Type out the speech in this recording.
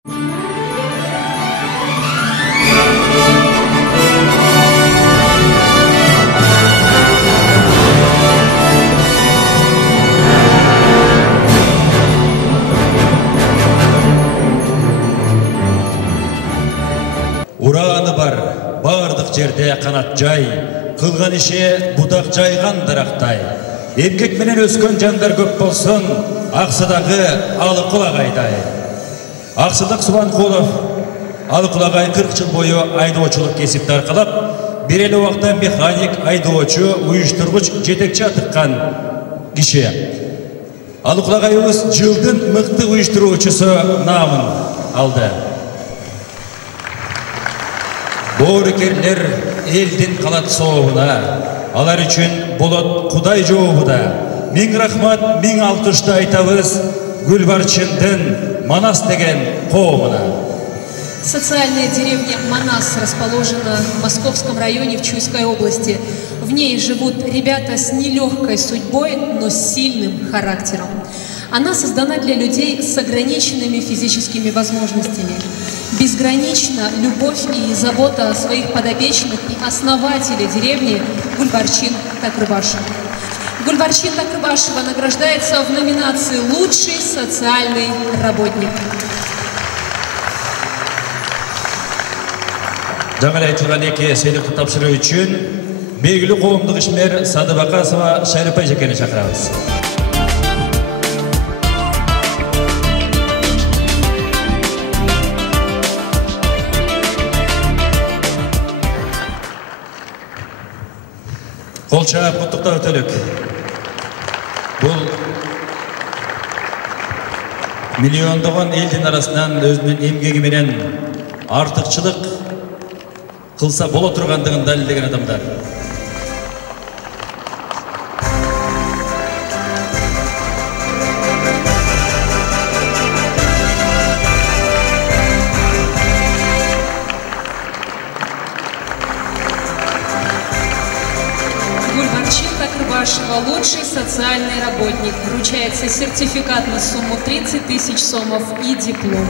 Ураны бар, бардық жерде қанат жай, қылған іше будақ жайған дарақтай. Еркек менен өскен жандар көп болсын, Ақсыдағы Алықұлағайдай. Ақсыдық Субанқұлов, Алықұлағай 40 жыл бойы айдоочылық кесіпті арқалап, берелі уақытта механик, айдоочу, ұйыштырғыш, жетекші атыққан киши. Алықұлағайымыз жылдың мықты ұйыштыруучысы намын алды. Борекерлер елден қалат соғына, алар үшін болот Құдай жоғыда. Мин рахмат, мин алқышты айтабыз Гүлбарчындың Манас деген қоғымына. Социальная деревня Манас расположена в Московском районе в Чуйской области. В ней живут ребята с нелегкой судьбой, но с сильным характером. Она создана для людей с ограниченными физическими возможностями. Безгранична любовь и забота о своих подопечных и основателя деревни Гульбарчин Такырбашева. Гульбарчин Такырбашева награждается в номинации «Лучший социальный работник». Жаңылай тұрған еке сыйлықты тапсыру үшін белгілі қоғамдық ішмер Садыбақасова Шәріпай жекені шақырамыз. Қолшап құттықтау өтелік. Бұл миллиондаған елдің арасынан өзінің емгегі менен артықшылық қылса бола тұрғандығын дәлелдеген адамдар. Гульбарчин Такырбашева, лучший социальный работник. Вручается сертификат на сумму 30 000 сомов и диплом.